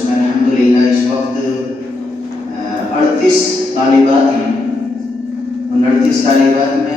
اس میں الحمدللہ اس وقت 38 طالبات ہیں. ان 38 طالبات میں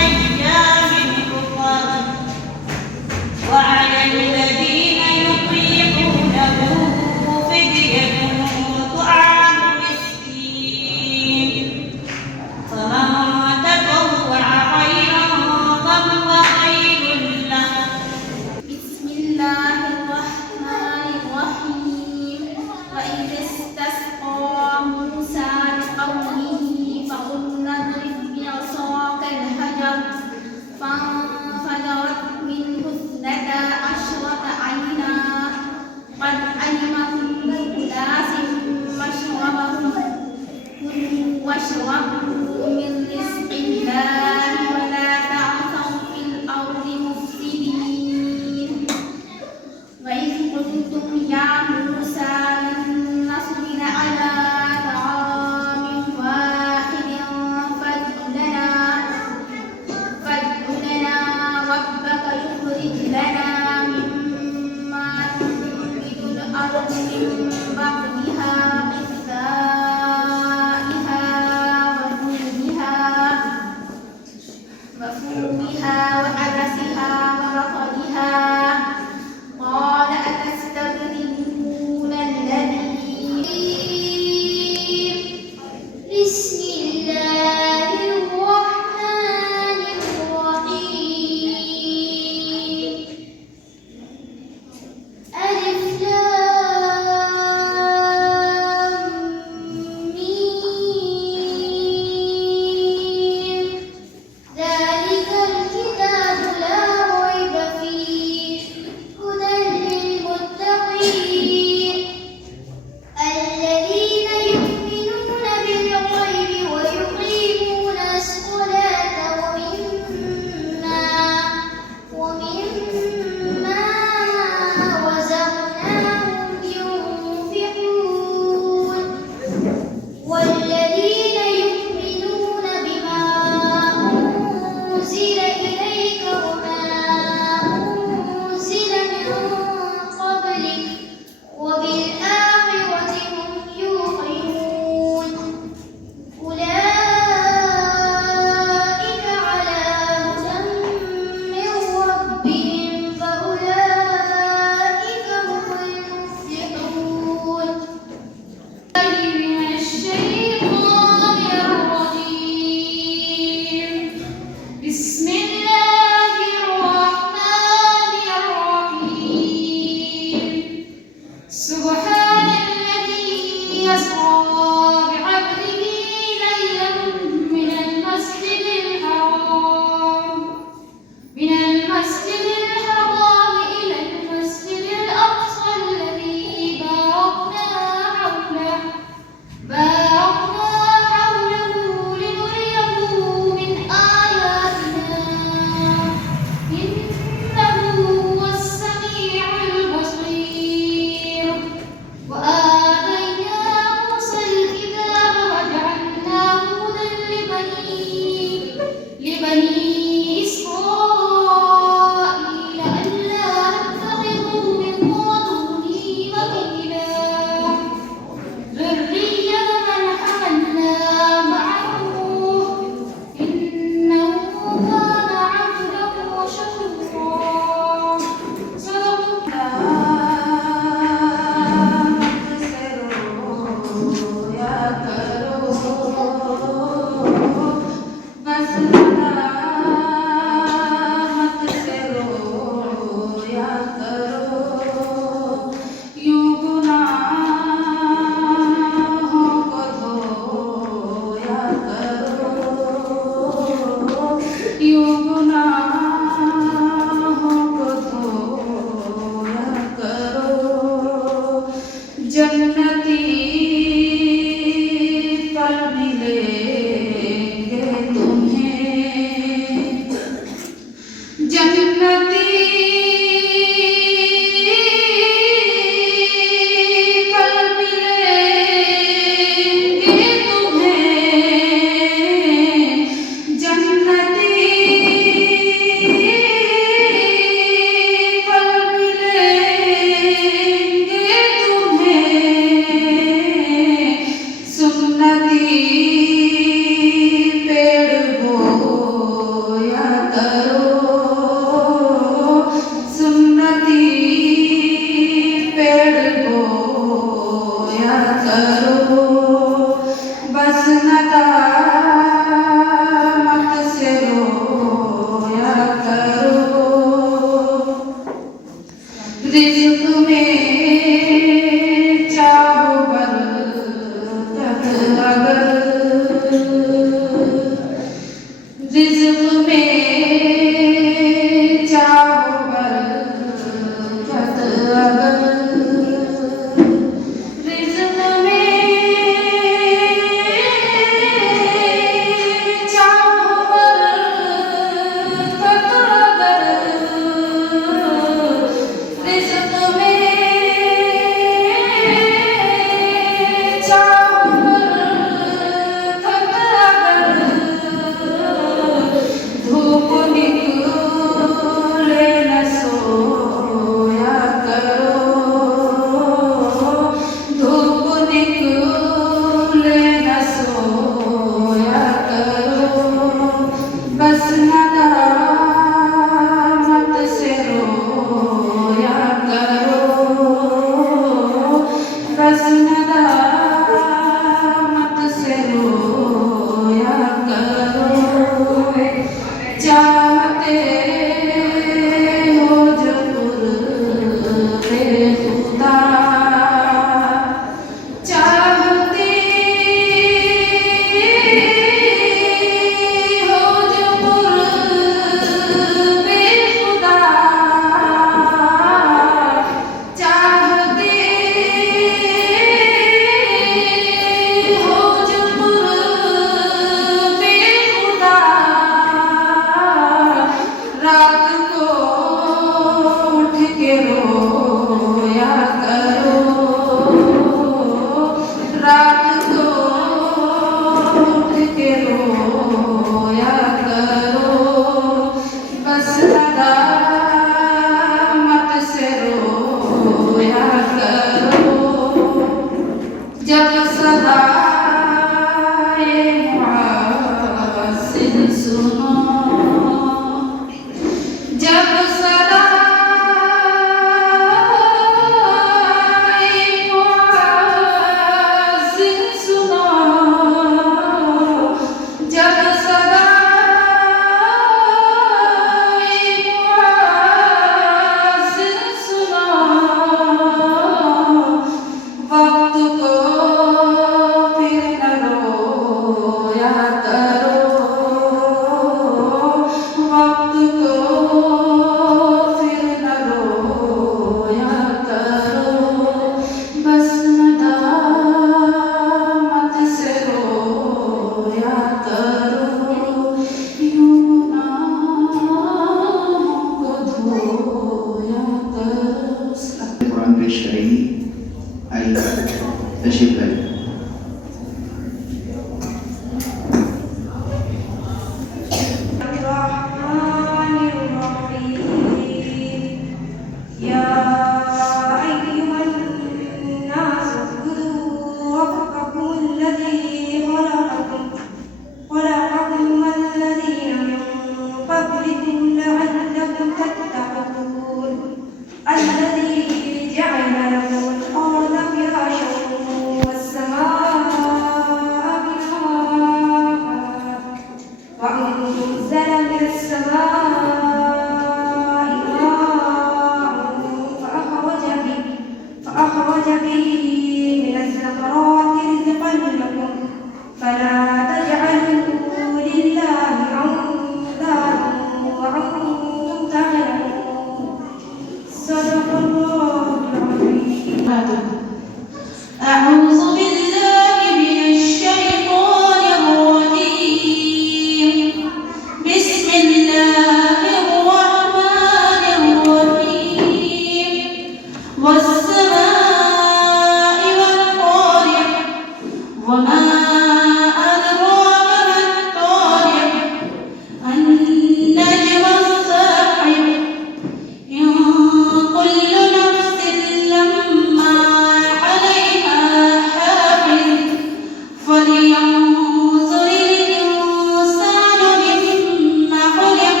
فلينظر الإنسان مما خلق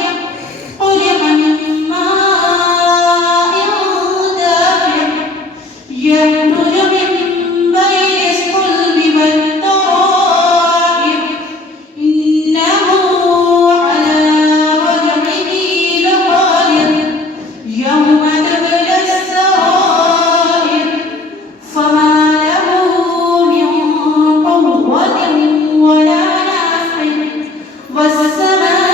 خلق من ماء دافق يخرج من بين الصلب والترائب إنه على رجعه لقادر يوم تبلى السرائر فما له من قوة ولا ناصر والسماء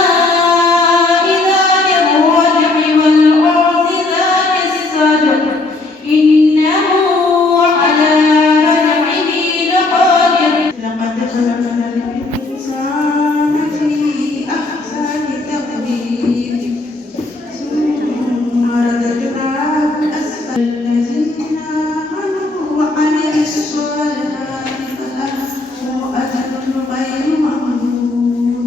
ذات الرجع والأرض ذات الصدع إنه على رجعه لقادر لقد خلقنا الإنسان في أحسن تقدير ثم رددناه أسفل الذين آمنوا وعملوا الصالحات فلهم أجر غير ممنون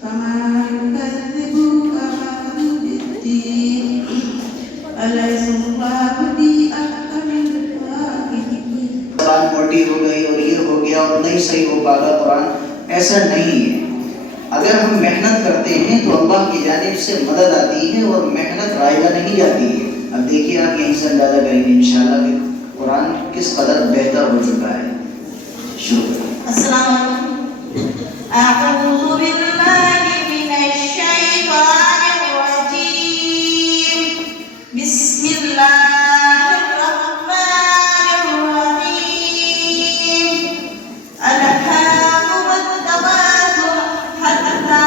فما يكذبك بعد بالدين أليس الله بأحكم الحاكمين قرآن موٹی ہو گئی اور یہ ہو گیا اور نہیں صحیح ہو پا گا قرآن، ایسا نہیں ہے۔ اگر ہم محنت کرتے ہیں تو اللہ کی جانب سے مدد آتی ہے اور محنت رائگاں نہیں جاتی ہے۔ اب دیکھیے آپ یہیں سے اندازہ کریں گے انشاءاللہ کہ قرآن کس قدر بہتر ہو چکا ہے۔ شروع کریں۔ السلام علیکم۔ أعوذ بالله من الشيطان الرجيم بسم الله الرحمن الرحيم ألهاكم التكاثر حتى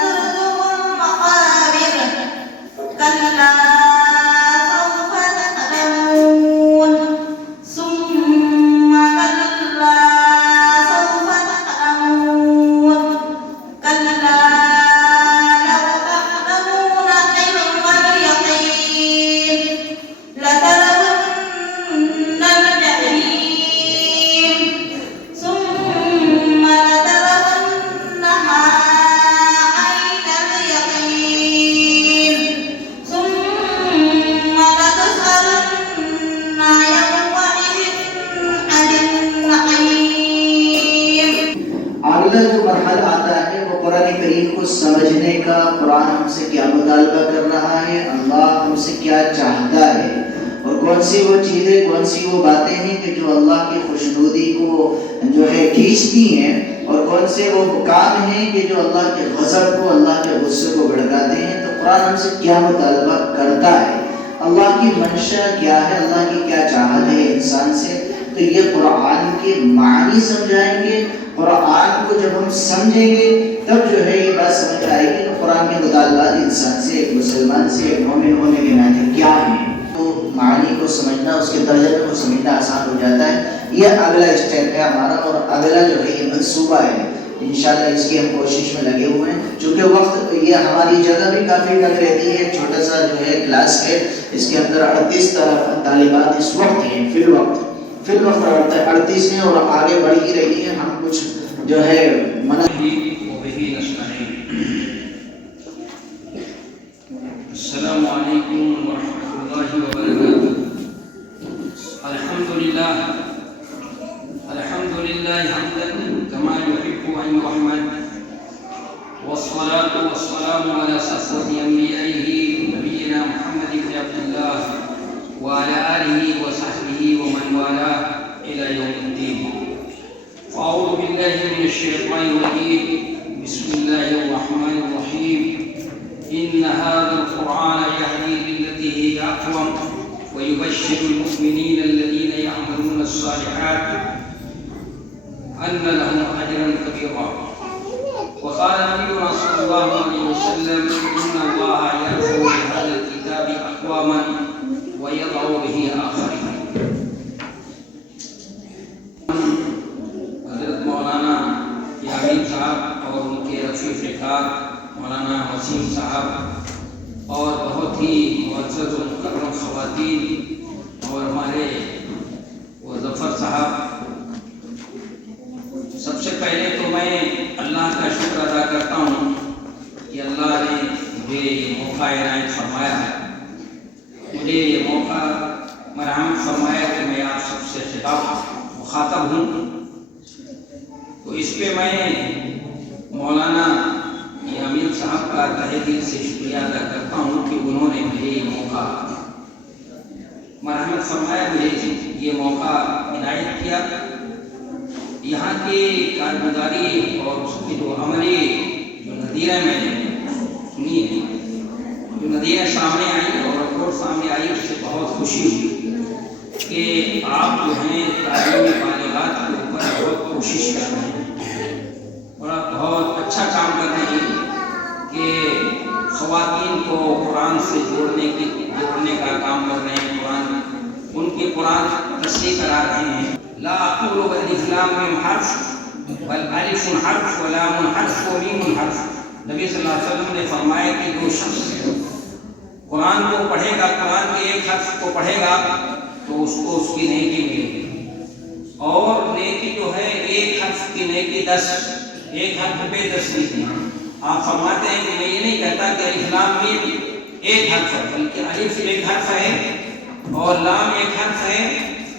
زرتم المقابر كلا سوف تعلمون ثم كلا سوف تعلمون كلا لو تعلمون علم اليقين لترون الجحيم ثم لترونها عين اليقين ثم لتسألن يومئذ عن النعيم اگلا جو مرحلہ آتا ہے وہ قرآن کریم کو سمجھنے کا۔ قرآن ہم سے کیا مطالبہ کر رہا ہے، اللہ ہم سے کیا چاہتا ہے، اور کون سی وہ چیزیں، کون سی وہ باتیں ہیں کہ جو اللہ کی خوشنودی کو جو ہے کھینچتی ہیں، اور کون سے وہ کام ہیں کہ جو اللہ کے غضب کو، اللہ کے غصے کو بھڑکاتے ہیں۔ تو قرآن ہم سے کیا مطالبہ کرتا ہے، اللہ کی منشا کیا ہے، اللہ کی کیا چاہت ہے انسان سے، تو یہ قرآن کے معنی سمجھائیں گے۔ قرآن کو جب ہم سمجھیں گے تب جو ہے یہ بات سمجھ آئے گی کہ قرآن کے مطالبات انسان سے، ایک مسلمان سے، ایک مومن ہونے کے ناطے کیا ہیں۔ تو معنی کو سمجھنا، اس کے ترجمے کو سمجھنا آسان ہو جاتا ہے۔ یہ اگلا اسٹیپ ہے ہمارا، اور اگلا جو ہے یہ منصوبہ ہے، انشاءاللہ اس کی ہم کوشش میں لگے ہوئے ہیں۔ چونکہ وقت یہ ہماری جگہ بھی کافی کم رہتی ہے، چھوٹا سا جو ہے کلاس ہے، اس کے اندر 38 طالبات اس وقت ہیں، فی الوقت 38 ہیں، اور آگے بڑھ ہی رہی ہیں۔ ہم کچھ جو ہے السلام علیکم ورحمۃ اللہ وبرکاتہ۔ الحمد للہ حمدا کما یحب ان یحمد، والصلاة والسلام على صفوة انبیائہ نبینا محمد بن عبد اللہ وعلى آلہ وصحبہ ومن والاه الى یوم الدین۔ اعوذ باللہ من الشیطان الرجیم، بسم اللہ الرحمن الرحیم۔ إن هذا القرآن يهدي للتي هي أقوم ويبشر المؤمنين الذين يعملون الصالحات أن لهم أجرا كبيرا۔ وقال نبينا صلى الله عليه وسلم إن الله يرفع بهذا الكتاب أقواما ويضع به آخرين۔ حضرت مولانا یامین صاحب اور ان کے رفیق کار مولانا وسیم صاحب اور بہت ہی معزز و مکرم خواتین اور ہمارے ظفر صاحب، سب سے پہلے تو میں اللہ کا شکر ادا کرتا ہوں کہ اللہ نے مجھے یہ موقع عنایت فرمایا ہے، مجھے یہ موقع مرحمت فرمایا کہ میں آپ سب سے خطاب مخاطب ہوں۔ تو اس پہ میں مولانا یامین صاحب کا تہہ دل سے شکریہ ادا کرتا ہوں کہ انہوں نے مجھے یہ موقع مرحمت فرمایا، مجھے یہ موقع عنایت کیا۔ یہاں کی کارگزاری اور اس کی جو عملی جو نظیریں میں نے سنی ہیں، جو نظیریں سامنے آئیں اور رپورٹ سامنے آئی، اس سے بہت خوشی ہوئی کہ آپ جو ہیں تعلیم بالغات کے اوپر بہت کوشش کر رہے ہیں اور آپ بہت اچھا کام کر رہے ہیں کہ خواتین کو قرآن سے جوڑنے کا کام کر رہے ہیں، ان کے قرآن تصحیح کرا رہے ہیں۔ لا اقول الف لام میم حرف بل الف حرف و لام حرف و میم حرف۔ نبی صلی اللہ علیہ وسلم نے فرمایا کہ جو شخص قرآن کو پڑھے گا، قرآن کے ایک حرف کو پڑھے گا تو اس کو اس کی نیکی ملے گی، اور نیکی جو ہے ایک حرف کی نیکی 10، ایک حرف پہ 10 نیکی۔ آپ فرماتے ہیں کہ میں یہ نہیں کہتا کہ الف لام میم ایک حرف ہے، بلکہ الف ایک حرف ہے اور لام ایک حرف ہے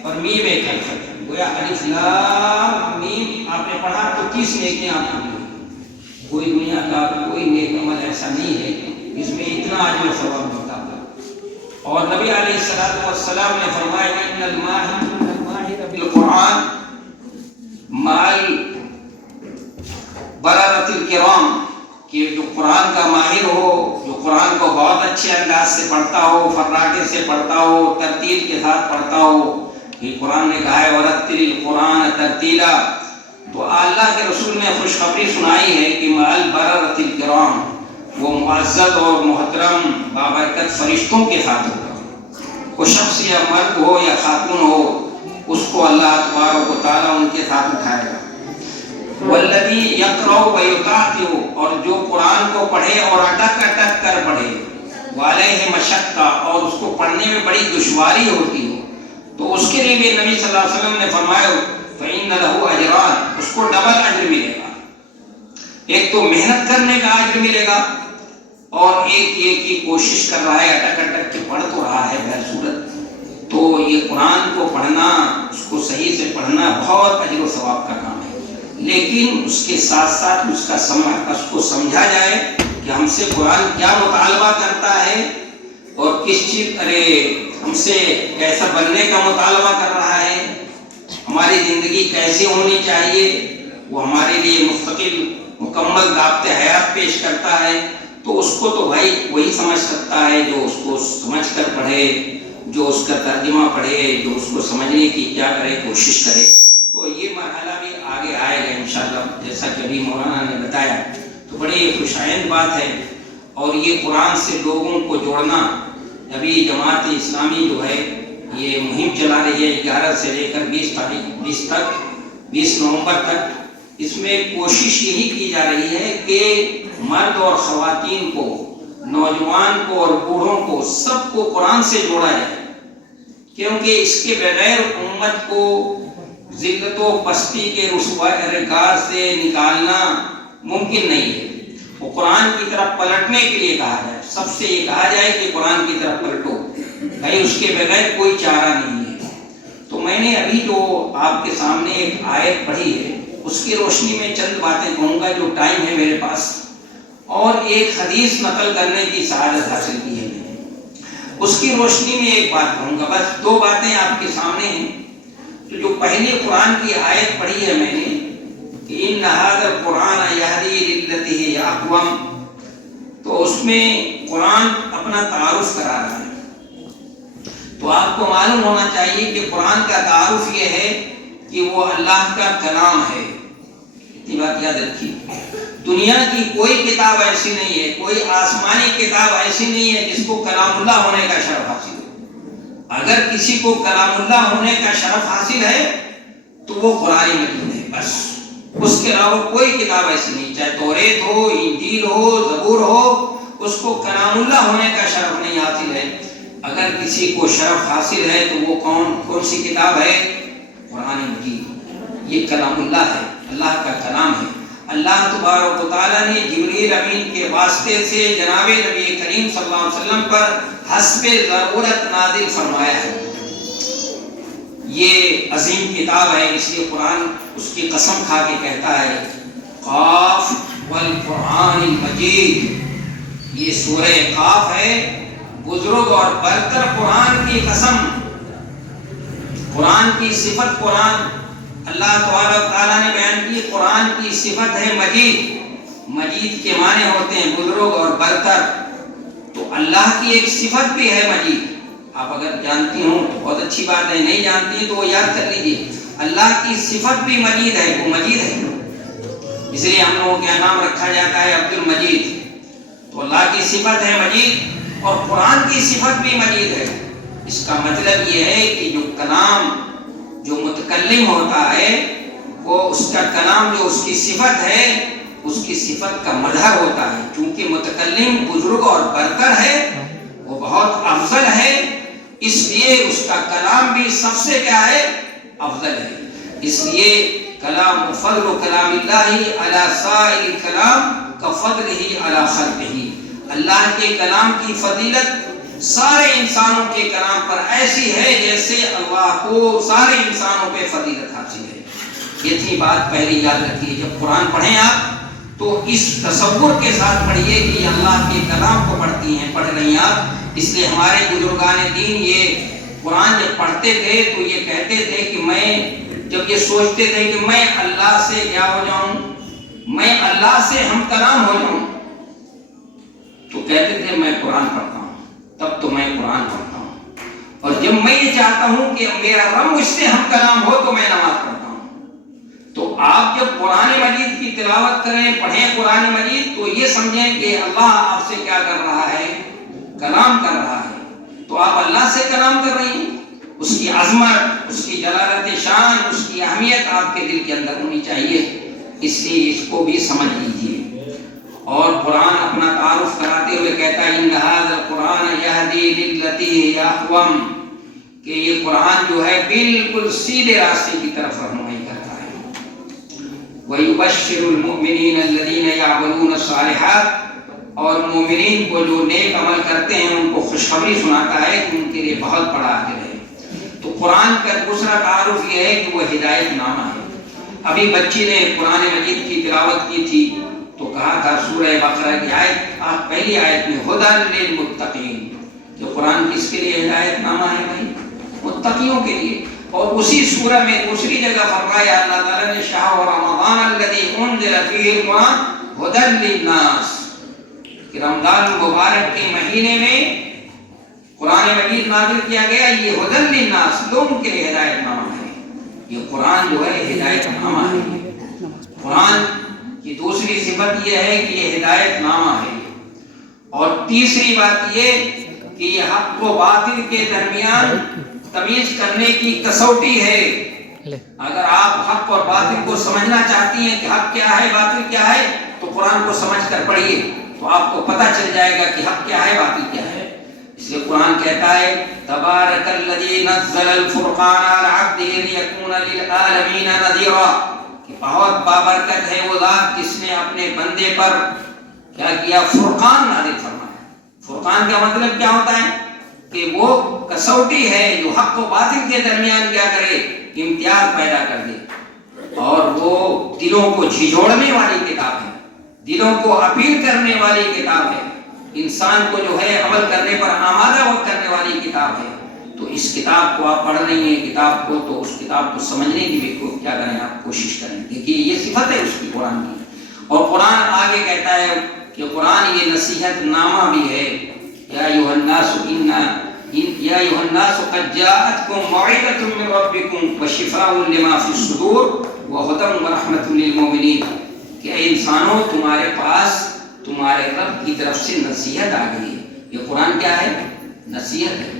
اور میم ایک حرف ہے۔ گویا الف لام میم آپ نے پڑھا تو 30 نیکیاں آپ کو ملیں۔ کوئی دنیا کا کوئی نیک عمل ایسا نہیں ہے جس میں اتنا اجر و ثواب ملتا ہے۔ اور نبی علیہ الصلوۃ والسلام نے فرمایا ان الماہر بالقرآن مع بررۃ الکرام، کہ جو قرآن کا ماہر ہو، جو قرآن کو بہت اچھے انداز سے پڑھتا ہو، فراٹے سے پڑھتا ہو، ترتیل کے ساتھ پڑھتا ہو، کہ قرآن نے کہا ہے وَرَتِّلِ الْقُرْآنَ تَرْتِيلًا، تو اللہ کے رسول نے خوشخبری سنائی ہے کہ مع البررۃ الکرام، وہ معزز اور محترم بابرکت فرشتوں کے ساتھ ہوگا۔ وہ شخص یا مرد ہو یا خاتون ہو، اس کو اللہ تبارک و تعالیٰ ان کے ساتھ اٹھائے گا۔ والذی یقرأ ویتعتع، اور جو قرآن کو پڑھے اور اٹک اٹک کر پڑھے، وعلیہ مشقہ، اور اس کو پڑھنے میں بڑی دشواری ہوتی ہو، تو اس کے لیے بھی نبی صلی اللہ علیہ وسلم نے فرمایا فإن له اجران، اس کو ڈبل اجر ملے گا۔ ایک تو محنت کرنے کا اجر ملے گا، اور ایک یہ کہ کوشش کر رہا ہے، اٹک اٹک کے پڑھ تو رہا ہے بہر صورت، تو یہ قرآن کو پڑھنا، اس کو صحیح سے پڑھنا بہت اجر و ثواب کا کام ہے۔ لیکن اس کے ساتھ ساتھ اس کو سمجھا جائے کہ ہم سے قرآن کیا مطالبہ کرتا ہے اور کس چیز ہم سے کیسا بننے کا مطالبہ کر رہا ہے، ہماری زندگی کیسے ہونی چاہیے، وہ ہمارے لیے مستقل مکمل ضابطۂ حیات پیش کرتا ہے، تو اس کو تو بھائی وہی سمجھ سکتا ہے جو اس کو سمجھ کر پڑھے، جو اس کا ترجمہ پڑھے، جو اس کو سمجھنے کی کیا کرے، کوشش کرے۔ تو یہ مرحلہ بھی آگے آئے گا انشاءاللہ، جیسا کہ ابھی مولانا نے بتایا، تو بڑی خوشائند بات ہے۔ اور یہ قرآن سے لوگوں کو جوڑنا، ابھی جماعت اسلامی جو ہے یہ مہم چلا رہی ہے 11 سے لے کر 20 نومبر تک، اس میں کوشش یہی کی جا رہی ہے کہ مرد اور خواتین کو، نوجوان کو اور بوڑھوں کو، سب کو قرآن سے جوڑا جائے، کیونکہ اس کے بغیر امت کو ذلت و پستی کے رسوار سے نکالنا ممکن نہیں ہے۔ وہ قرآن کی طرف پلٹنے کے لیے کہا جائے، سب سے یہ کہا جائے کہ قرآن کی طرف پلٹو، بھائی اس کے بغیر کوئی چارہ نہیں ہے۔ تو میں نے ابھی جو آپ کے سامنے ایک آیت پڑھی ہے، اس کی روشنی میں چند باتیں کہوں گا جو ٹائم ہے میرے پاس، اور ایک حدیث نقل کرنے کی سعادت حاصل کی ہے میں نے، اس کی روشنی میں ایک بات کہوں گا، بس 2 باتیں آپ کے سامنے ہیں۔ تو جو پہلی قرآن کی آیت پڑھی ہے میں نے کہ ان ھذا القرآن یہدی للتی ہی اقوم، تو اس میں قرآن اپنا تعارف کرا رہا ہے۔ تو آپ کو معلوم ہونا چاہیے کہ قرآن کا تعارف یہ ہے کہ وہ اللہ کا کلام ہے۔ یہ بات یاد رکھیے، دنیا کی کوئی کتاب ایسی نہیں ہے، کوئی آسمانی کتاب ایسی نہیں ہے جس کو کلام اللہ ہونے کا شرف حاصل ہے۔ اگر کسی کو کلام اللہ ہونے کا شرف حاصل ہے تو وہ قرآن مجید ہے، بس اس کے علاوہ کوئی کتاب ایسی نہیں، چاہے توریت ہو، انجیل ہو، زبور ہو، اس کو کلام اللہ ہونے کا شرف نہیں حاصل ہے۔ اگر کسی کو شرف حاصل ہے تو وہ کون سی کتاب ہے؟ قرآن مجید، یہ کلام اللہ ہے، اللہ کا کلام ہے۔ اللہ تبارک و تعالیٰ نے جبریل امین کے واسطے سے جناب نبی کریم صلی اللہ علیہ وسلم پر حسب ضرورت نازل فرمایا ہے۔ یہ عظیم کتاب ہے، اس لیے قرآن اس کی قسم کھا کے کہتا ہے قاف والقرآن المجید، یہ سورہ قاف ہے، بزرگ اور برتر قرآن کی قسم۔ قرآن کی صفت، قرآن اللہ تبارک تعالیٰ نے بیان کی، قرآن کی صفت ہے مجید۔ مجید کے معنی ہوتے ہیں بزرگ اور برتر، تو اللہ کی ایک صفت بھی ہے مجید۔ آپ اگر جانتی ہوں تو بہت اچھی بات ہے، نہیں جانتی ہیں تو وہ یاد کر لیجیے، اللہ کی صفت بھی مجید ہے، وہ مجید ہے، اس لیے ہم لوگوں کا نام رکھا جاتا ہے عبد المجید۔ تو اللہ کی صفت ہے مجید، اور قرآن کی صفت بھی مجید ہے۔ اس کا مطلب یہ ہے کہ جو کلام، جو متکلم ہوتا ہے، وہ اس کا کلام جو اس کی صفت ہے، اس کی صفت کا مظہر ہوتا ہے۔ چونکہ متکلم بزرگ اور برتر ہے، وہ بہت افضل ہے، اس لیے اس کا کلام بھی سب سے کیا ہے؟ افضل ہے۔ اس لیے کلام فضل کلام اللہ علی سائر الکلام کفضلہ علی خلقہ، اللہ کے کلام کی فضیلت سارے انسانوں کے کلام پر ایسی ہے جیسے اللہ کو سارے انسانوں پہ فضیلت حاصل ہے۔ اتنی بات پہلی یاد رکھیے، جب قرآن پڑھیں آپ تو اس تصور کے ساتھ پڑھیے کہ یہ اللہ کے کلام کو پڑھتی ہیں، پڑھ رہی ہیں آپ۔ اس لیے ہمارے بزرگان دین یہ قرآن جب پڑھتے تھے تو یہ کہتے تھے کہ میں جب یہ سوچتے تھے کہ میں اللہ سے کیا ہو جاؤں، میں اللہ سے ہم کلام ہو جاؤں، تو کہتے تھے میں قرآن پڑھتا ہوں، تب تو میں قرآن پڑھتا ہوں، اور جب میں یہ چاہتا ہوں کہ میرا رب مجھ سے ہم کلام ہو تو میں نماز پڑھتا ہوں۔ تو آپ جب قرآن مجید کی تلاوت کریں، پڑھیں قرآن مجید، تو یہ سمجھیں کہ اللہ آپ سے کیا کر رہا ہے؟ کلام کر رہا ہے۔ تو آپ اللہ سے کلام کر رہی ہیں، اس کی عظمت، اس کی جلالت شان، اس کی اہمیت آپ کے دل کے اندر ہونی چاہیے، اس لیے اس کو بھی سمجھ لیجیے۔ اور قرآن اپنا تعارف کراتے ہوئے کہتا ہے ان ھذا القرآن یہدی للتی ہی اقوم، کہ یہ قرآن جو ہے بالکل سیدھے راستے کی طرف رہنمائی کرتا ہے۔ وَيُبَشِّرُ الْمُؤْمِنِينَ الَّذِينَ يَعْمَلُونَ الصَّالِحَاتِ، اور مومنین کو جو نیک عمل کرتے ہیں ان کو خوشخبری سناتا ہے کہ ان کے لیے بہت بڑا اجر ہے۔ تو قرآن کا دوسرا تعارف یہ ہے کہ وہ ہدایت نامہ ہے۔ ابھی بچی نے قرآن مجید کی تلاوت کی تھی تو کہا تھا سورہ بقرہ کی آیت، آپ پہلی آیت میں ھدی للمتقین، جو قرآن کس کے لیے ہدایت نامہ ہے بھائی؟ متقیوں کے لیے۔ اور اسی سورہ میں دوسری جگہ فرمایا اللہ تعالیٰ نے شہر رمضان الذی انزل فیہ القرآن ھدی للناس، کہ رمضان مبارک کے مہینے میں قرآن مجید نازل کیا گیا، یہ ھدی للناس، لوگوں کے لیے ہدایت نامہ ہے۔ یہ قرآن جو ہے ہدایت نامہ ہے۔ قرآن کی دوسری صفت یہ ہے کہ یہ ہدایت نامہ ہے۔ اور تیسری بات یہ کہ یہ حق و باطل کے درمیان تمیز کرنے کی کسوٹی ہے۔ اگر آپ حق اور باطل کو سمجھنا چاہتی ہیں کہ حق کیا ہے باطل کیا ہے، تو قرآن کو سمجھ کر پڑھیے تو آپ کو پتہ چل جائے گا کہ حق کیا ہے باطل کیا ہے۔ اس لیے قرآن کہتا ہے تبارک الذی نزل الفرقان علی عبدہ لیکون للعالمین نذیرا، کہ بہت بابرکت ہے وہ ذات جس نے اپنے بندے پر کیا کیا؟ فرقان نازل فرمایا۔ فرقان کا مطلب کیا ہوتا ہے؟ کہ وہ کسوٹی ہے جو حق و باطل کے درمیان کیا کرے؟ امتیاز پیدا کر دے۔ اور وہ دلوں کو جھنجھوڑنے والی کتاب ہے، دلوں کو اپیل کرنے والی کتاب ہے، انسان کو جو ہے عمل کرنے پر آمادہ کرنے والی کتاب ہے۔ تو اس کتاب کو آپ پڑھ رہی ہیں کتاب کو، تو اس کتاب کو سمجھنے کی بھی کیا کریں آپ کوشش کریں۔ دیکھیے یہ صفت ہے اس کی قرآن کی۔ اور قرآن آگے کہتا ہے کہ قرآن یہ نصیحت نامہ بھی ہے۔ یا ایھا الناس قد جاءتکم موعظۃ من ربکم وشفاء لما فی الصدور وہدی ورحمۃ للمؤمنین، کہ اے انسانوں تمہارے پاس تمہارے رب کی طرف سے نصیحت آ گئی ہے۔ یہ قرآن کیا ہے؟ نصیحت ہے۔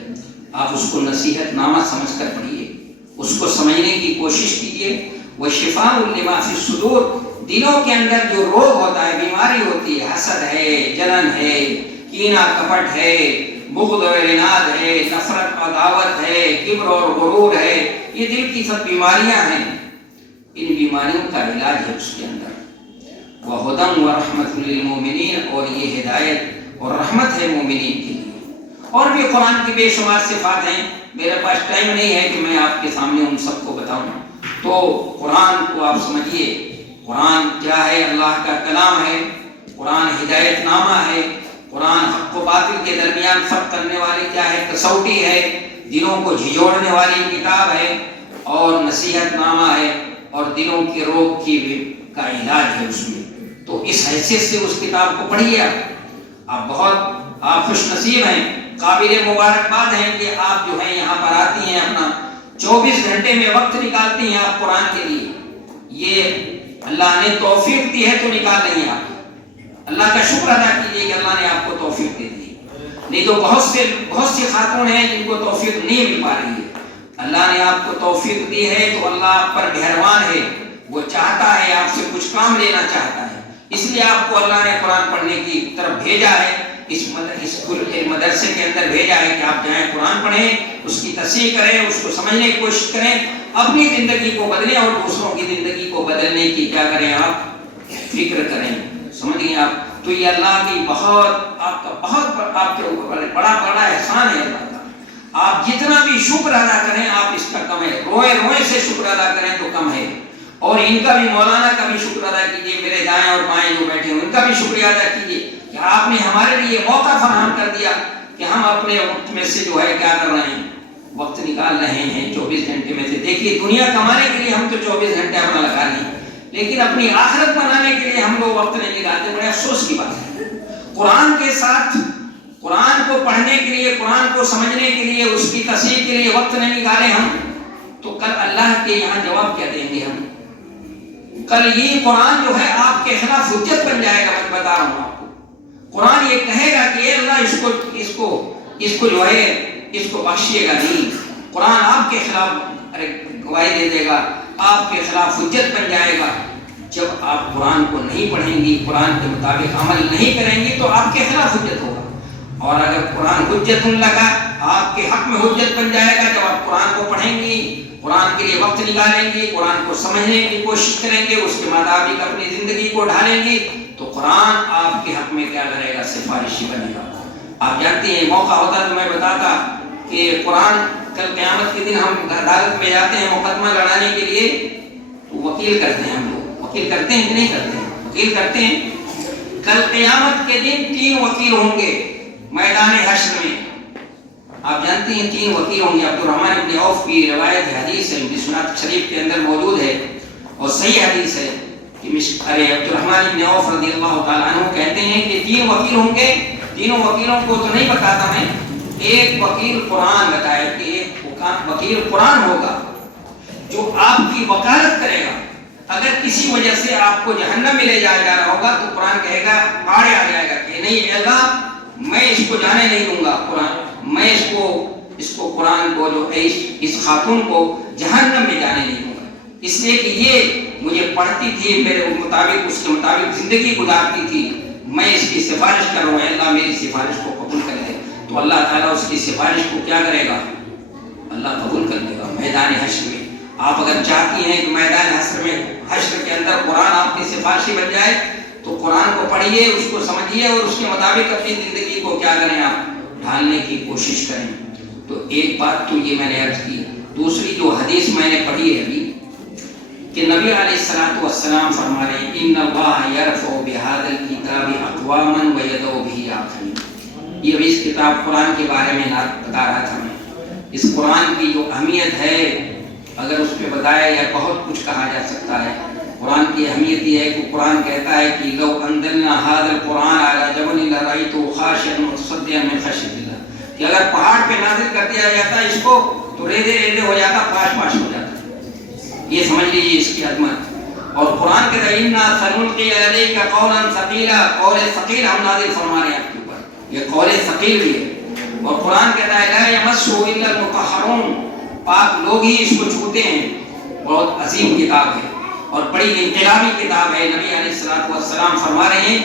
آپ اس کو نصیحت نامہ سمجھ کر پڑھیے، اس کو سمجھنے کی کوشش کیجیے۔ وشفاء لما فی الصدور، دلوں کے اندر جو روگ ہوتا ہے، بیماری ہوتی ہے، حسد ہے، جلن ہے، کینہ کپٹ ہے، بغض اور عناد ہے، نفرت اور عداوت ہے، کبر اور غرور ہے، یہ دل کی سب بیماریاں ہیں۔ ان بیماریوں کا علاج ہے اس کے اندر۔ وَهُدًى وَرَحْمَةٌ لِّلْمُؤْمِنِينَ، اور یہ ہدایت اور رحمت ہے مومنین کے لیے۔ اور بھی قرآن کی بے شمار صفات ہیں، میرے پاس ٹائم نہیں ہے کہ میں آپ کے سامنے ان سب کو بتاؤں۔ تو قرآن کو آپ سمجھیے، قرآن کیا ہے؟ اللہ کا کلام ہے، قرآن ہدایت نامہ ہے، قرآن حق و باطل کے درمیان فرق کرنے والی کیا ہے؟ کسوٹی ہے، دلوں کو جھجوڑنے والی کتاب ہے، اور نصیحت نامہ ہے، اور دلوں کے روگ کی کا علاج ہے اس میں۔ تو اس حیثیت سے اس کتاب کو پڑھیے آپ خوش نصیب ہیں، قابل مبارکباد ہیں کہ آپ جو ہیں یہاں پر آتی ہیں، اپنا 24 گھنٹے میں وقت نکالتی ہیں آپ قرآن کے لیے۔ یہ اللہ نے توفیق دی ہے تو نکال رہی ہیں آپ، اللہ کا شکر ادا کیجیے کہ اللہ نے آپ کو توفیق دے دی، نہیں تو بہت سی خاتون ہیں جن کو توفیق نہیں مل پا رہی ہے۔ اللہ نے آپ کو توفیق دی ہے تو اللہ آپ پر مہربان ہے، وہ چاہتا ہے آپ سے کچھ کام لینا چاہتا ہے، اس لیے آپ کو اللہ نے قرآن پڑھنے کی طرف بھیجا ہے، اس مدرسے کے اندر بھیجا ہے کہ آپ جائیں قرآن پڑھیں، اس کی تصحیح کریں، اس کو سمجھنے کی کوشش کریں، اپنی زندگی کو بدلیں اور دوسروں کی زندگی کو بدلنے کی کیا کریں؟ آپ فکر کریں، سمجھ گئے آپ؟ تو یہ اللہ کی آپ کے اوپر بڑا احسان ہے اللہ کا۔ آپ جتنا بھی شکر ادا کریں آپ اس کا کم ہے، روئے سے شکر ادا کریں تو کم ہے۔ اور ان کا بھی، مولانا کا بھی شکر ادا کیجیے، میرے دائیں اور بائیں جو بیٹھے ہیں ان کا بھی شکریہ ادا کیجیے کہ آپ نے ہمارے لیے موقع فراہم کر دیا کہ ہم اپنے وقت میں سے جو ہے کیا کر رہے ہیں؟ وقت نکال رہے ہیں 24 گھنٹے میں سے۔ دیکھیے دنیا کمانے کے لیے ہم تو 24 گھنٹے اپنا لگا رہے ہیں، لیکن اپنی آخرت بنانے کے لیے ہم لوگ وقت نہیں نکالتے، بڑے افسوس کی بات ہے۔ قرآن کے ساتھ، قرآن کو پڑھنے کے لیے، قرآن کو سمجھنے کے لیے، اس کی تصحیح کے لیے وقت نہیں نکالے ہم تو کل اللہ کے یہاں جواب کیا دیں گے ہم؟ کل یہ قرآن جو ہے آپ کے خلاف حجت بن جائے گا، میں بتا رہا ہوں آپ کو۔ قرآن یہ کہے گا کہ اے اللہ اس کو جو ہے اس کو بخشیے گا نہیں۔ قرآن آپ کے خلاف گواہی دے دے گا، آپ کے خلاف حجت بن جائے گا۔ جب آپ قرآن کو نہیں پڑھیں گی، قرآن کے مطابق عمل نہیں کریں گی تو آپ کے خلاف حجت ہوگا، اور اگر قرآن حجت لگا آپ کے حق میں حجت بن جائے گا۔ جب آپ قرآن کو پڑھیں گی، قرآن کے لیے وقت نکالیں گی، قرآن کو سمجھنے کی کوشش کریں گے، اس کے مطابق اپنی زندگی کو ڈھالیں گی تو قرآن آپ کے حق میں کیا کرے گا؟ سفارشی بنے گا۔ آپ جانتے ہیں موقع ہوتا تو میں بتاتا کہ قرآن کل قیامت کے دن ہم عدالت میں جاتے ہیں مقدمہ لڑانے کے لیے تو وکیل کرتے ہیں، ہم لوگ وکیل کرتے ہیں کہ نہیں کرتے ہیں؟ وکیل کرتے ہیں۔ کل قیامت کے دن 3 وکیل ہوں گے میدان حشر میں۔ آپ جانتے ہیں 3 وکیل ہوں گے۔ عبدالرحمن بن عوف کی روایت حدیث ہے، مسند شریف کے اندر موجود ہے اور صحیح حدیث ہے کہ عبدالرحمن بن عوف رضی اللہ تعالیٰ عنہ کہتے ہیں کہ 3 وکیل ہوں گے۔ تینوں وکیلوں کو تو نہیں بتاتا میں، ایک وکیل قرآن بتائے کہ ایک وکیل قرآن ہوگا جو آپ کی وکالت کرے گا۔ اگر کسی وجہ سے آپ کو جہنم میں لے جایا جا رہا ہوگا تو قرآن کہے گا، آڑے آ جائے گا کہ نہیں اللہ میں اس کو جانے نہیں دوں گا، قرآن میں اس کو قرآن کو جو اس خاتون کو جہنم میں جانے نہیں دوں گا، اس لیے کہ یہ مجھے پڑھتی تھی، میرے مطابق اس کے مطابق زندگی گزارتی تھی، میں اس کی سفارش کر رہا ہوں، اللہ میری سفارش کو قبول کر لے۔ تو اللہ تعالیٰ اس کی سفارش کو کیا کرے گا؟ اللہ قبول کر لے گا میدان حشر میں۔ آپ اگر چاہتی ہیں کہ میدان حشر کے اندر قرآن آپ کی سفارشی بن جائے تو قرآن کو پڑھیے، اس کو سمجھیے اور اس کے مطابق اپنی زندگی کو کیا کریں؟ آپ ڈھالنے کی کوشش کریں۔ تو ایک بات تو یہ میں نے عرض کی۔ دوسری جو حدیث میں نے پڑھی ہے ابھی کہ نبی علیہ الصلوۃ والسلام فرما رہے ہیں ان اللہ یرفع بہذا الکتاب اقواما ویدعو بہ آخرین۔ یہ ابھی اس کتاب قرآن کے بارے میں بتا رہا تھا میں۔ اس قرآن کی جو اہمیت ہے اگر اس پہ بتایا یا بہت کچھ کہا جا سکتا ہے۔ قرآن کی اہمیت یہ ہے کہ قرآن کہتا ہے کہ لو انزلنا هذا القرآن على جبل لرأيته خاشعا متصدعا من خشیۃ اللہ، کہ اگر پہاڑ پہ نازل کر دیا جاتا اس کو تو ریزے ہو جاتا، پاش ہو جاتا۔ یہ سمجھ لیجیے اس کی عظمت۔ اور قرآن کہتا ہے انا سنلقی علیک قولا ثقیلا، قول ثقیل ہم نازل فرما رہے ہیں آپ کے اوپر، یہ قول ثقیل بھی ہے۔ اور قرآن کہتا ہے لا یمسہ الا المطہرون، پاک لوگ ہی اس کو چھوتے ہیں۔ بہت عظیم کتاب ہے اور بڑی انقلابی کتاب ہے۔ نبی علیہ الصلوۃ والسلام فرما رہے ہیں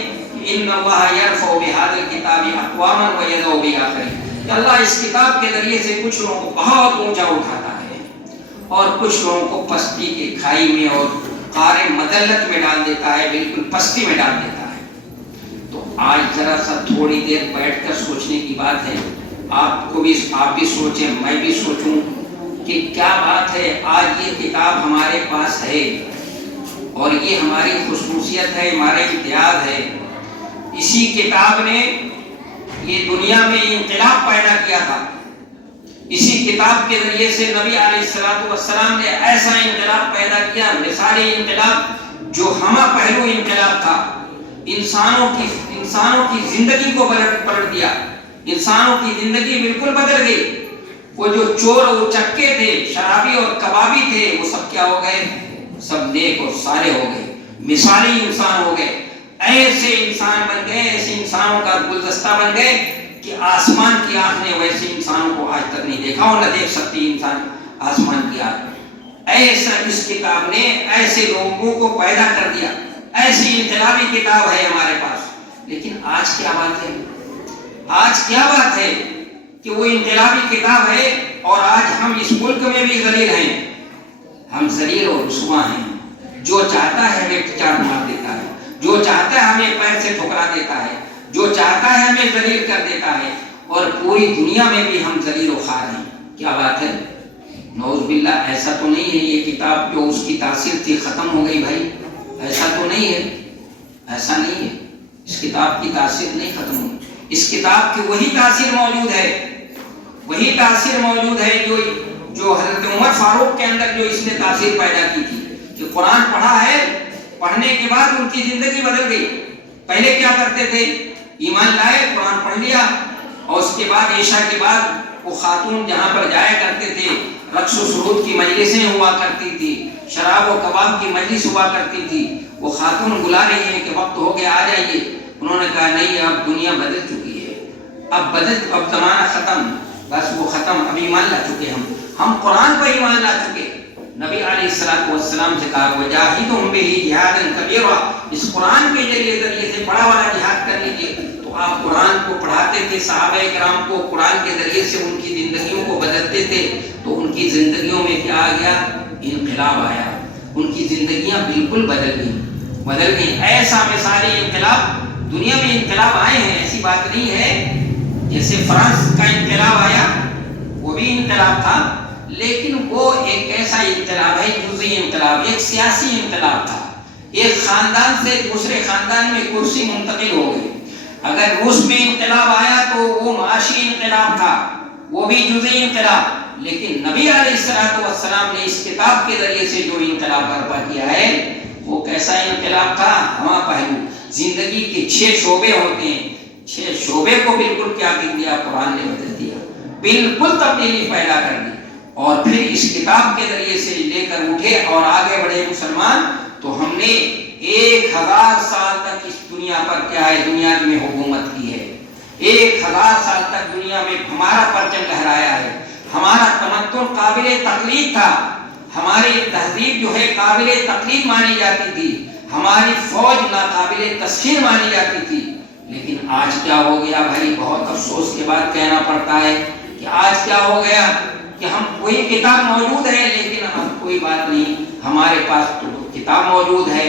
ان اللہ یرفع بہذا الکتاب اقواما ویدعو بہ آخرین، کہ اللہ اس کتاب کے ذریعے سے کچھ لوگوں کو بہت اونچا اٹھاتا ہے اور کچھ لوگوں کو پستی کی کھائی میں اور قعر مذلت میں ڈال دیتا ہے، بالکل پستی میں ڈال دیتا ہے۔ تو آج ذرا سا تھوڑی دیر بیٹھ کر سوچنے کی بات ہے، آپ بھی سوچیں، میں بھی سوچوں کہ کہ کیا بات ہے، آج یہ کتاب ہمارے پاس ہے اور یہ ہماری خصوصیت ہے، ہمارا امتیاز ہے۔ اسی کتاب نے یہ دنیا میں انقلاب پیدا کیا تھا۔ اسی کتاب کے ذریعے سے نبی علیہ السلام نے ایسا انقلاب پیدا کیا، مثالی انقلاب جو ہمہ پہلو انقلاب تھا، انسانوں کی زندگی کو پلٹ دیا، انسانوں کی زندگی بالکل بدل گئی۔ وہ جو چور اور چکے تھے، شرابی اور کبابی تھے، وہ سب کیا ہو گئے؟ سب نیک اور صالح ہو گئے، مثالی انسان ہو گئے، ایسے انسان بن گئے، ایسے انسانوں کا گلدستہ بن گئے کہ آسمان کی آنکھ نے ویسے انسانوں کو آج تک نہیں دیکھا اور نہ دیکھ سکتی انسان آسمان کی آنکھ۔ ایسا اس کتاب نے ایسے لوگوں کو پیدا کر دیا، ایسی انقلابی کتاب ہے ہمارے پاس۔ لیکن آج کیا بات ہے؟ آج کیا بات ہے کہ وہ انقلابی کتاب ہے اور آج ہم اس ملک میں بھی ذلیل ہیں، ہم ذلیل اور رسوا ہیں۔ جو چاہتا ہے ہمیں چاٹ مار دیتا ہے، جو چاہتا ہے ہمیں پیر سے ٹھکرا دیتا ہے، جو چاہتا ہے ہمیں ذلیل کر دیتا ہے، اور پوری دنیا میں بھی ہم ذلیل و خوار ہیں۔ کیا بات ہے؟ نعوذ باللہ، ایسا تو نہیں ہے یہ کتاب جو اس کی تاثیر تھی ختم ہو گئی بھائی، ایسا تو نہیں ہے، ایسا نہیں ہے، اس کتاب کی تاثیر نہیں ختم ہوئی۔ اس کتاب کی وہی تاثیر موجود ہے، وہی تاثیر موجود ہے جو حضرت عمر فاروق کے اندر جو اس نے تاثیر پیدا کی تھی کہ قرآن پڑھا ہے، پڑھنے کے بعد ان کی زندگی بدل گئی۔ پہلے کیا کرتے تھے؟ ایمان لائے، قرآن پڑھ لیا، اور اس کے بعد عشاء کے بعد وہ خاتون جہاں پر جایا کرتے تھے، رقص و سرود کی مجلسیں ہوا کرتی تھی، شراب و کباب کی مجلس ہوا کرتی تھی، وہ خاتون بلا رہی ہیں کہ وقت ہو گیا آ جائیے، انہوں نے کہا نہیں، اب دنیا بدل چکی ہے، اب زمانہ ختم، بس وہ ختم، اب ایمان لا چکے ہم قرآن پر ایمان لا چکے۔ نبی علیہ السلام سے کہا وجاہدہم بہ جہادا کبیرا، اس قرآن کے ذریعے سے بڑا والا جہاد کر لیجیے۔ تو آپ قرآن کو پڑھاتے تھے، صحابہ کرام کو قرآن کے ذریعے سے ان کی زندگیوں کو بدلتے تھے، تو ان کی زندگیوں میں کیا آ گیا؟ انقلاب آیا، ان کی زندگیاں بالکل بدل گئیں۔ ایسا مثالی انقلاب دنیا میں انقلاب آئے ہیں، ایسی بات نہیں ہے۔ جیسے فرانس کا انقلاب آیا، وہ بھی انقلاب تھا، لیکن وہ ایک ایسا انقلاب ہے، جزئی انقلاب، ایک سیاسی انقلاب تھا، ایک خاندان سے دوسرے خاندان میں کرسی منتقل ہو گئی۔ اگر روس میں انقلاب آیا تو وہ معاشی انقلاب تھا، وہ بھی جزئی انقلاب، لیکن نبی علیہ السلام نے اس کتاب کے ذریعے سے جو انقلاب برپا کیا ہے، وہ کیسا انقلاب تھا؟ ہمہ پہلو، زندگی کے 6 شعبے ہوتے ہیں، 6 شعبے کو بالکل کیا کر دیا؟ قرآن نے بدل دیا، بالکل تبدیلی پیدا کر دی۔ اور پھر اس کتاب کے ذریعے سے لے کر اٹھے اور آگے بڑھے مسلمان، تو ہم نے 1000 سال تک اس دنیا پر کیا ہے؟ دنیا میں حکومت کی ہے، 1000 سال تک دنیا میں ہمارا پرچم لہرایا ہے، ہمارا تمدن قابل تقلید تھا، ہماری تہذیب جو ہے قابل تقلید مانی جاتی تھی، ہماری فوج ناقابل تسخیر مانی جاتی تھی۔ لیکن آج کیا ہو گیا بھائی؟ بہت افسوس کے بعد کہنا پڑتا ہے کہ آج کیا ہو گیا کہ ہم کوئی کتاب موجود ہے لیکن اب کوئی بات نہیں، ہمارے پاس تو کتاب موجود ہے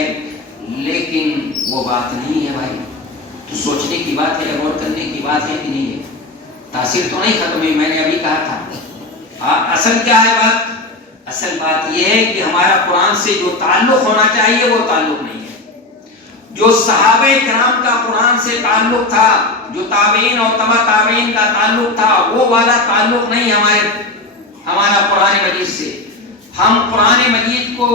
لیکن وہ بات نہیں ہے بھائی۔ تو سوچنے کی بات ہے، غور کرنے کی بات ہے کہ نہیں ہے؟ تاثیر تو نہیں ختم ہوئی، میں نے ابھی کہا تھا۔ اصل کیا ہے بات؟ اصل بات یہ ہے کہ ہمارا قرآن سے جو تعلق ہونا چاہیے وہ تعلق نہیں ہے۔ جو صحابہ کرام کا قرآن سے تعلق تھا، جو تابعین اور تبع تابعین کا تعلق تھا، وہ والا تعلق نہیں ہمارا قرآن مجید سے۔ ہم قرآن مجید کو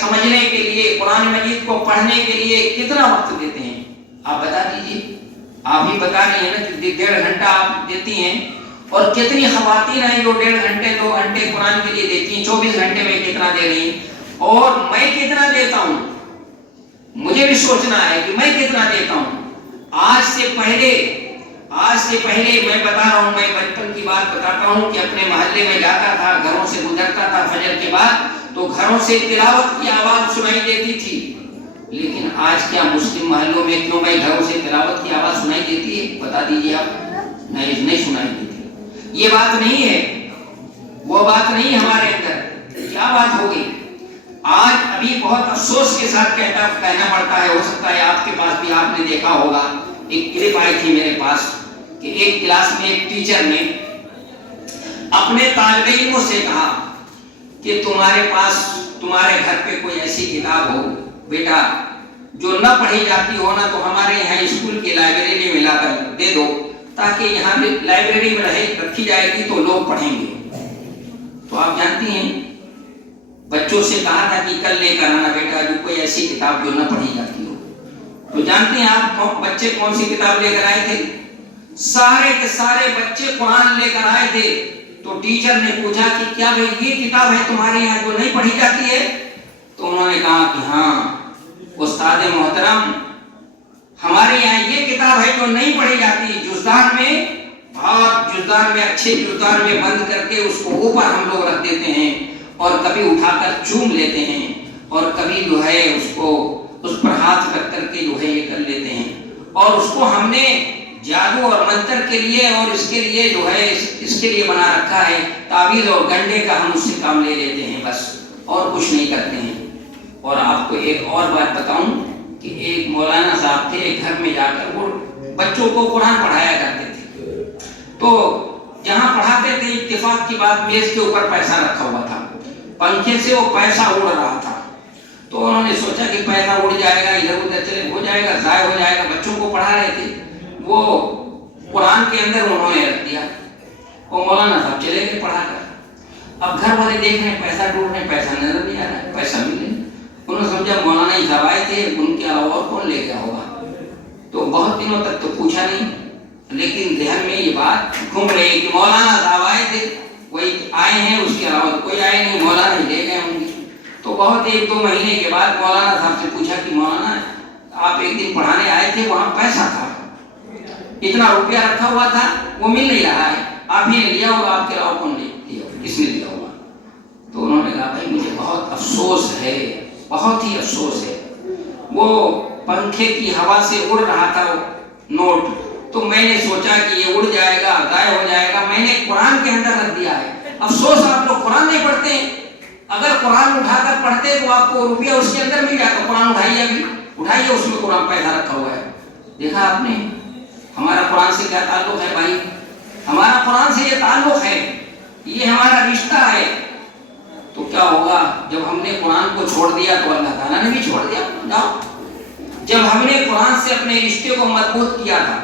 سمجھنے کے لیے، قرآن مجید کو پڑھنے کے لیے کتنا وقت دیتے ہیں؟ آپ بتا دیجیے، آپ ہی بتا رہی ہیں نا کہ 1.5 گھنٹہ آپ دیتی ہیں، اور کتنی خواتین ہیں جو 1.5 گھنٹے 2 گھنٹے قرآن کے لیے دیتی ہیں؟ 24 گھنٹے میں کتنا دے رہی ہیں؟ اور میں کتنا دیتا ہوں؟ مجھے بھی سوچنا ہے کہ میں کتنا دیتا ہوں۔ آج سے پہلے میں بتا رہا ہوں، میں بچپن کی بات بتاتا ہوں کہ اپنے محلے میں جاتا تھا، گھروں سے گزرتا تھا فجر کے بعد، تو گھروں سے تلاوت کی آواز سنائی دیتی تھی۔ لیکن آج کیا مسلم محلوں میں کیوں بھائی گھروں سے تلاوت کی آواز سنائی دیتی ہے؟ بتا دیجیے آپ۔ نہیں سنائی دیتی۔ یہ بات نہیں ہے، وہ بات نہیں ہمارے اندر۔ کیا بات ہوگی؟ آج ابھی بہت افسوس کے ساتھ کہنا پڑتا ہے، ہو سکتا ہے آپ کے پاس بھی آپ نے دیکھا ہوگا، ایک کلپ آئی تھی میرے پاس کہ ایک کلاس میں ایک ٹیچر نے اپنے طالب علموں سے کہا کہ تمہارے پاس تمہارے گھر پہ کوئی ایسی کتاب ہو بیٹا جو نہ پڑھی جاتی ہو نا، تو ہمارے یہاں اسکول کی لائبریری میں لا کر دے دو، تاکہ یہاں لائبریری میں رکھی جائے گی تو لوگ پڑھیں گے۔ تو آپ جانتی ہیں بچوں سے کہا تھا کہ کل لے کر آنا بیٹا جو کوئی ایسی کتاب جو نہ پڑھی جاتی ہو۔ تو جانتے ہیں آپ بچے کون سی کتاب لے کر آئے تھے؟ سارے کے سارے بچے قرآن لے کر آئے تھے۔ تو ٹیچر نے پوچھا کہ کیا بھائی یہ کتاب ہے تمہارے یہاں جو نہیں پڑھی جاتی ہے؟ تو انہوں نے کہا کہ ہاں استاد محترم، ہمارے یہاں یہ کتاب ہے جو نہیں پڑھی جاتی، جزدان میں، بہت جزدان میں، اچھے جزدان میں بند کر کے اس کو اوپر ہم لوگ رکھ دیتے ہیں، اور کبھی اٹھا کر چوم لیتے ہیں، اور کبھی جو ہے اس کو اس پر ہاتھ رکھ کر کے جو ہے یہ کر لیتے ہیں، اور اس کو ہم نے جادو اور منتر کے لیے اور اس کے لیے جو ہے اس کے لیے بنا رکھا ہے، تعویذ اور گنڈے کا ہم اس سے کام لے لیتے ہیں بس، اور کچھ نہیں کرتے ہیں۔ اور آپ کو ایک اور بات بتاؤں کہ ایک مولانا صاحب تھے، ایک گھر میں جا کر وہ بچوں کو قرآن پڑھایا کرتے تھے، تو جہاں پڑھاتے تھے اتفاق کی بات میز کے اوپر پیسہ رکھا ہوا تھا، پنکھے سے وہ پیسہ اڑ رہا تھا، تو انہوں نے سوچا کہ پیسہ اڑ جائے گا، ادھر ادھر چلے ہو جائے گا، ضائع ہو جائے گا، بچوں کو پڑھا رہے تھے، وہ قرآن کے اندر انہوں نے رکھ دیا، وہ مولانا صاحب چلے گئے پڑھا کر۔ اب گھر والے دیکھ رہے ہیں پیسہ ڈھونڈ رہے ہیں، پیسہ نظر نہیں آ رہا ہے، پیسہ ملے، انہوں نے سمجھا مولانا ہی صاحب آئے تھے، ان کے علاوہ اور کون لے گیا ہوگا، تو بہت دنوں تک تو پوچھا نہیں، لیکن ذہن میں یہ بات گھوم رہی کہ مولانا صاحب آئے تھے، وہی آئے ہیں، اس کے علاوہ کوئی آئے نہیں، مولانا ہی لے گئے ہوں گے۔ تو بہت 1-2 مہینے کے بعد مولانا صاحب سے پوچھا کہ مولانا آپ ایک دن پڑھانے آئے تھے، وہاں پیسہ تھا، اتنا روپیہ رکھا ہوا تھا، وہ مل نہیں رہا ہے، آپ ہی نے لیا ہوگا، آپ کے علاوہ کون لیا، کس نے لیا ہوگا؟ تو انہوں نے کہا بھائی مجھے بہت افسوس ہے، بہت ہی افسوس ہے، وہ پنکھے کی ہوا سے اڑ رہا تھا وہ نوٹ، تو میں نے سوچا کہ یہ اڑ جائے گا، ضائع ہو جائے گا، میں نے قرآن کے اندر رکھ دیا ہے۔ افسوس آپ لوگ قرآن نہیں پڑھتے ہیں، اگر قرآن اٹھا کر پڑھتے تو آپ کو روپیہ اس کے اندر مل جاتا، قرآن اٹھائیے، ابھی اٹھائیے، اس میں قرآن پیسہ رکھا ہوا ہے۔ دیکھا آپ نے ہمارا قرآن سے کیا تعلق ہے بھائی؟ ہمارا قرآن سے یہ تعلق ہے، یہ ہمارا رشتہ ہے۔ تو کیا ہوگا جب ہم نے قرآن کو چھوڑ دیا تو اللہ تعالیٰ نے بھی چھوڑ دیا نا۔ جب ہم نے قرآن سے اپنے رشتے کو مضبوط کیا تھا،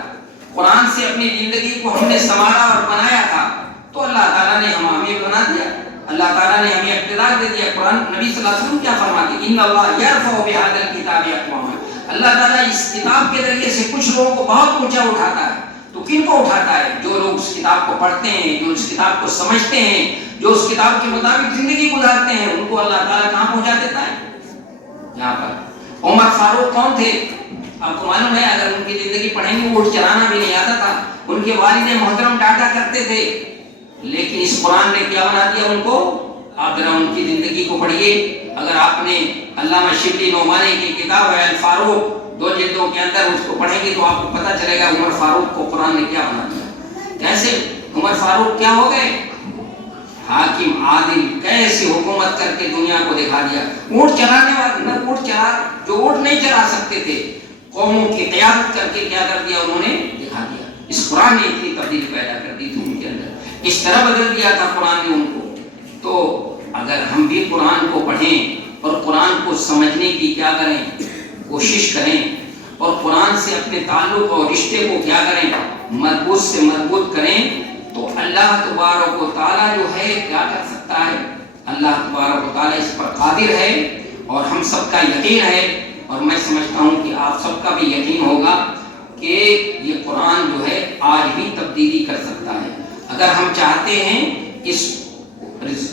قرآن سے اپنی زندگی کو ہم نے سنوارا اور بنایا تھا، تو اللہ تعالیٰ نے ہمیں بنا دیا، اللہ تعالیٰ نے ہمیں اقتدار دے دیا۔ قرآن نبی صلی اللہ علیہ وسلم کیا فرماتے ہیں؟ ان اللہ یرفع بہذا الکتاب اقواما، اللہ تعالیٰ اس کتاب کے ذریعے سے کچھ لوگوں کو بہت اونچا اٹھاتا ہے۔ تو کن کو اٹھاتا ہے؟ جو لوگ اس کتاب کو پڑھتے ہیں، جو اس کتاب کو سمجھتے ہیں، جو اس کتاب کے مطابق زندگی گزارتے ہیں، ان کو اللہ تعالیٰ کہاں پہنچا دیتا ہے؟ یہاں پر۔ عمر فاروق کون تھے؟ آپ کو معلوم ہے، اگر ان کی زندگی پڑھیں گے، اونٹ چلانا بھی نہیں آتا تھا، ان کے والد محترم ڈانٹا کرتے تھے، لیکن اس قرآن نے کیا بنا دیا ان کو؟ آپ ذرا ان کی زندگی کو پڑھیے، اگر آپ نے علامہ شبلی نعمانی کی کتاب ہے الفاروق 2 جلدوں کے اندر اس کو پڑھیں گے تو آپ کو پتہ چلے گا عمر فاروق کو قرآن نے کیا بنا دیا، کیسے عمر فاروق کیا ہو گئے؟ حاکم عادل، کیسے حکومت کر کے دنیا کو دکھا دیا۔ اونٹ چلانے والے اونٹ چلا جو اونٹ نہیں چلا سکتے تھے، قوموں کی قیادت کر کے کیا کر دیا انہوں نے؟ دکھا دیا۔ اس قرآن نے اتنی تبدیلی پیدا کر دی تھی ان کے اندر، اس طرح بدل دیا تھا قرآن نے ان کو۔ تو اگر ہم بھی قرآن کو پڑھیں اور قرآن کو سمجھنے کی کیا کریں؟ کوشش کریں، اور قرآن سے اپنے تعلق اور رشتے کو کیا کریں؟ مضبوط سے مضبوط کریں، تو اللہ تبارک و تعالیٰ جو ہے کیا کر سکتا ہے؟ اللہ تبارک و تعالیٰ اس پر قادر ہے، اور ہم سب کا یقین ہے، اور میں سمجھتا ہوں کہ آپ سب کا بھی یقین ہوگا کہ یہ قرآن جو ہے آج بھی تبدیلی کر سکتا ہے۔ اگر ہم چاہتے ہیں اس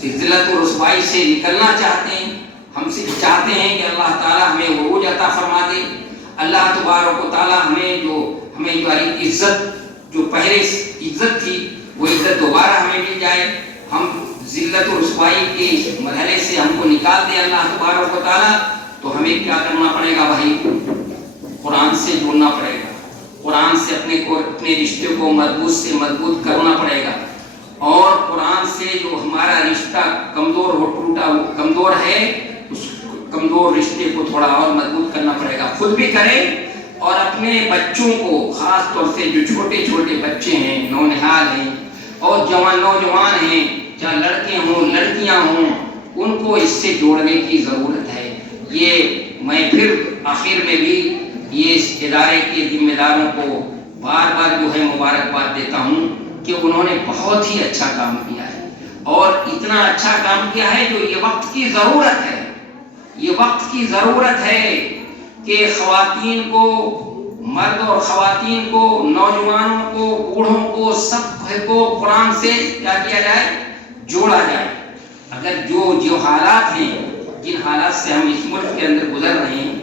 ذلت و رسوائی سے نکلنا چاہتے ہیں، ہم سے چاہتے ہیں کہ اللہ تعالیٰ ہمیں عروج عطا فرما دے، اللہ تبارک و تعالیٰ ہمیں جو ہماری عزت، جو پہلے عزت تھی وہ عزت دوبارہ ہمیں مل جائے، ہم ذلت و رسوائی کے مرحلے سے ہم کو نکال دے اللہ تبارک و تعالیٰ، تو ہمیں کیا کرنا پڑے گا بھائی؟ قرآن سے جڑنا پڑے گا، قرآن سے اپنے رشتے کو مضبوط سے مضبوط کرنا پڑے گا، اور قرآن سے جو ہمارا رشتہ کمزور ہے، اس کمزور رشتے کو تھوڑا اور مضبوط کرنا پڑے گا، خود بھی کریں اور اپنے بچوں کو، خاص طور سے جو چھوٹے چھوٹے بچے ہیں، نونہال ہیں اور نوجوان ہیں، چاہے لڑکے ہوں لڑکیاں ہوں، ان کو اس سے جوڑنے کی ضرورت ہے. یہ میں پھر آخر میں بھی یہ اس ادارے کے ذمہ داروں کو بار بار جو ہے مبارکباد دیتا ہوں کہ انہوں نے بہت ہی اچھا کام کیا ہے، اور اتنا اچھا کام کیا ہے جو یہ وقت کی ضرورت ہے. یہ وقت کی ضرورت ہے کہ خواتین کو، مرد اور خواتین کو، نوجوانوں کو، بوڑھوں کو، سب کو قرآن سے کیا کیا جائے، جوڑا جائے. اگر جو حالات ہیں، جن حالات سے ہم اس ملک کے اندر گزر رہے ہیں،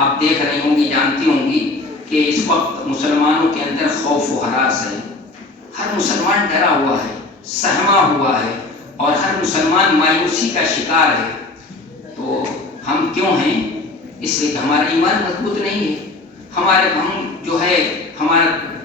آپ دیکھ رہی ہوں گی، جانتی ہوں گی کہ اس وقت مسلمانوں کے اندر خوف و ہراس ہے. ہر مسلمان ڈرا ہوا ہے، سہما ہوا ہے، اور ہر مسلمان مایوسی کا شکار ہے. تو ہم کیوں ہیں؟ اس لیے کہ ہمارا ایمان مضبوط نہیں ہے.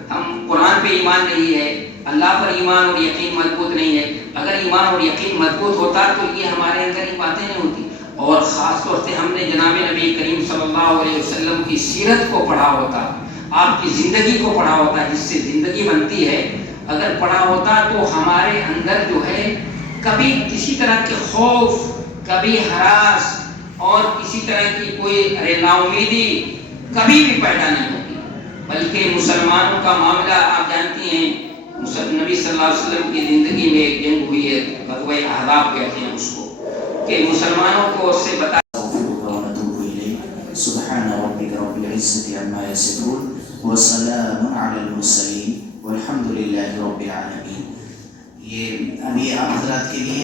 ہم قرآن پہ ایمان نہیں ہے، اللہ پر ایمان اور یقین مضبوط نہیں ہے. اگر ایمان اور یقین مضبوط ہوتا تو یہ ہمارے اندر یہ باتیں نہیں ہوتی. اور خاص طور سے ہم نے جناب نبی کریم صلی اللہ علیہ وسلم کی سیرت کو پڑھا ہوتا، آپ کی زندگی کو پڑھا ہوتا، جس سے زندگی بنتی ہے. اگر پڑھا ہوتا تو ہمارے اندر جو ہے کبھی کسی طرح کے خوف، کبھی ہراس اور کسی طرح کی کوئی نا امیدی کبھی بھی پیدا نہیں ہوتی. بلکہ مسلمانوں کا معاملہ آپ جانتی ہیں، نبی صلی اللہ علیہ وسلم کی زندگی میں ایک جنگ ہوئی ہے، غزوہ احزاب کہتے ہیں اس کو، کہ مسلمانوں کو اس سے بتا. سبحان ربك رب العزة عما يصفون وسلام على المرسلين والحمد لله رب العالمين. یہ ابھی آپ حضرات کے لیے